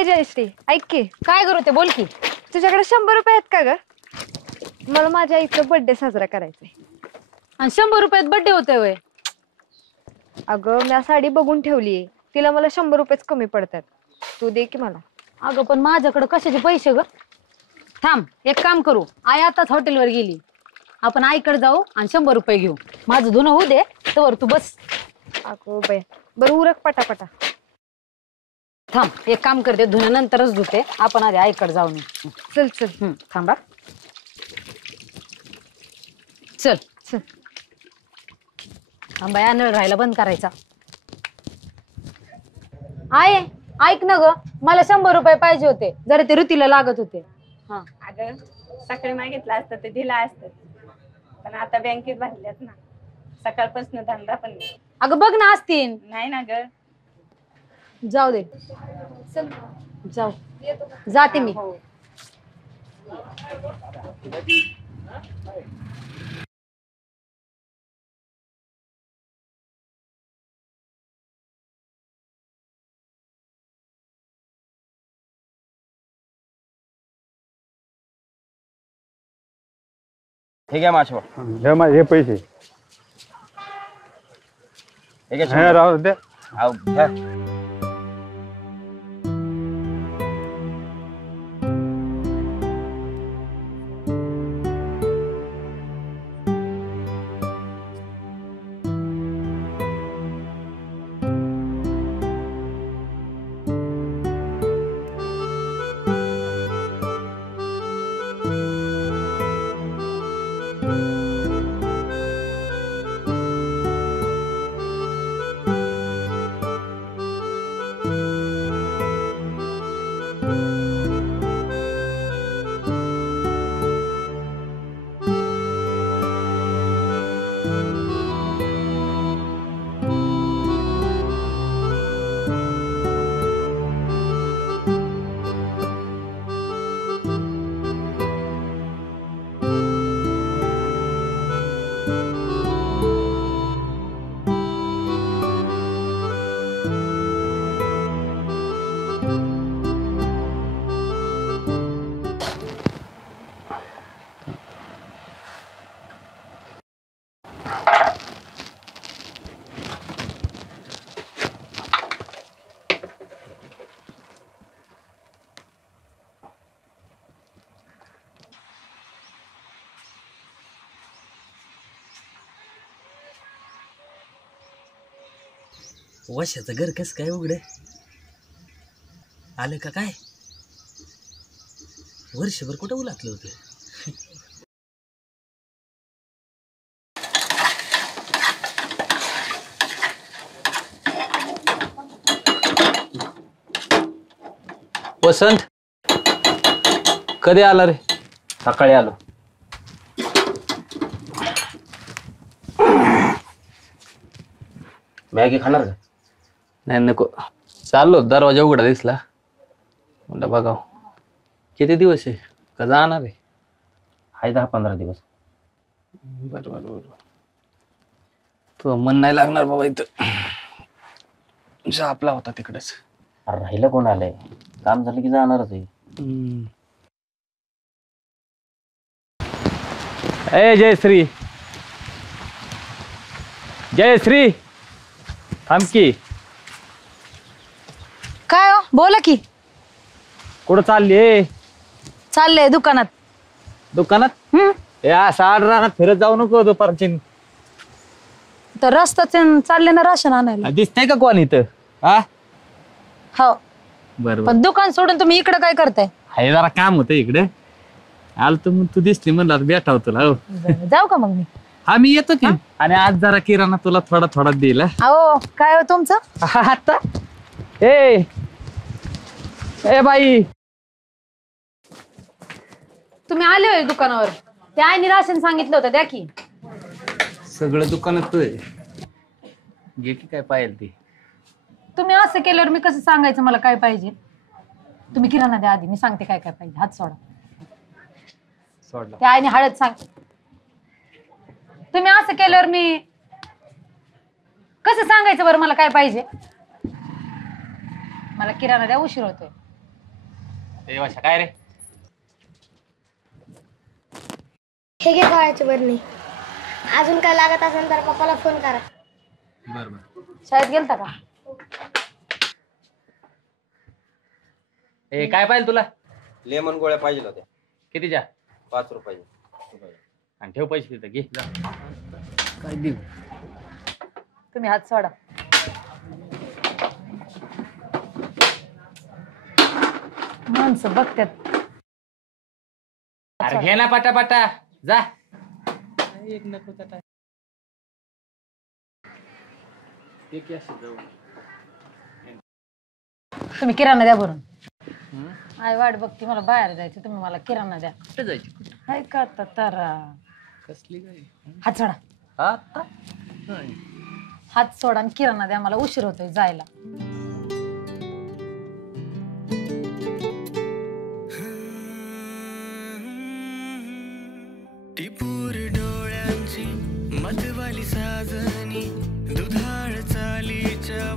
ए जयश्री, ऐक की. काय करू ते बोल की. तुझ्याकडे 100 रुपये आहेत का ग? मला माझ्या आईचा बर्थडे साजरा करायचा आहे. आणि 100 रुपयात बर्थडे होतोय वय? अगं मी साडी बघून ठेवलीये, तिला मला 100 रुपयेच कमी पडतात. तू दे की मला. अगं पण माझ्याकडे कशाचे पैसे ग? थांब एक काम करू, आई आताच हॉटेलवर गेली, आपण आईकडे जाऊ आणि 100 रुपये घेऊ. माझं धुणं होऊ दे तर तू बस. अगं बाय, बरं उरक पटापटा. थांब एक काम करते, धुण्यानंतरच धुते, आपण आधी आईकडे जाऊन येऊ. चल चल. थांबा. चल चल. थांबा, या नळ राहायला बंद करायचा. आहे ऐक ना ग, मला 100 रुपये पाहिजे होते, जरा ते ऋतीला लागत होते. हा अगं सकाळी मागितलं असतं ते दिला असतं, पण आता बँकेत भरल्यात ना, सकाळपासून धंदा पण नाही. अगं बघ ना असतील. नाही ना ग. जाऊ दे, चल जाऊ जाते मी. हो. ठीक आहे माशो. हे पैसे राहू दे. वशाचं घर कस काय उघड आलं का काय? वर्षभर कुठं उलातलं होतं. वसंत कधी आला रे? सकाळी आलो. मॅगी खाणार का? नाही नको, चाललो दरवाजा उघडा दिसला म्हणलं बघाव. किती दिवस आहे का जाणार आहे? हाय 10-15 दिवस. बरोबर बरोबर. तो मन नाही लागणार बाबा इथं, आपला होता तिकडेच. अरे राहिलं कोण आलंय, काम झालं की जाणारच आहे. ए जयश्री, जयश्री थांब की. काय हो बोला की. कुठं चालली? चाललंय दुकानात. दुकानात? या साड रानात फिरत जाऊ नको दुपारची. तर रस्त्याचे चालले ना राशन आणायला. दिसतंय का कोण इथं? हा हो बरोबर. पण दुकान सोडून तुम्ही इकडे काय करताय? हाय जरा काम होतं इकडे, आल तू मग तू दिसली म्हणलं भेटाव तुला. हो जाऊ का मग मी? हा मी येतो की. आणि आज जरा किराणा तुला थोडा थोडा देईल. अहो काय हो तुमचं? आता ए ए बाई, तुम्ही आले होय दुकानावर? त्या आईने राशन सांगितलं होतं, द्या की. सगळं दुकानात तू घे की काय पाहिजे ते. तुम्ही असं केल्यावर मी कसं सांगायचं मला काय पाहिजे? तुम्ही किराणा द्या आधी, मी सांगते काय काय पाहिजे. हात सोडा. सोडला त्या आईने हळद सांग. तुम्ही असं केल्यावर मी कसं सांगायचं बरं मला काय पाहिजे? मला किराणा द्या, उशीर होतोय. ए वाशा काय रे? हे घे गव्हाची बरणी. अजून काय लागत असेल तर पप्पाला फोन करा. बरं बरं. शाळेत गेलता का? ए काय पाहिजे तुला? लेमन गोळ्या पाहिजे होत्या. कितीच्या? 5 रुपये. आणि ठेव पैसे तिथं घे जा. काय देऊ? तुम्ही हात सोडा. माणसं बघतात. अरे घे ना पटापटा जा. तुम्ही किराणा द्या भरून. आय वाट बघते मला बाहेर जायचं, तुम्ही मला किराणा द्या. कुठे जायची? हाय का आता तर कसली काय? हात सोडा. आता हात सोडा आणि किराणा द्या, मला उशीर होतोय जायला. टिपूर डोळ्यांची मतवाली साजनी दुधाळ चालीच्या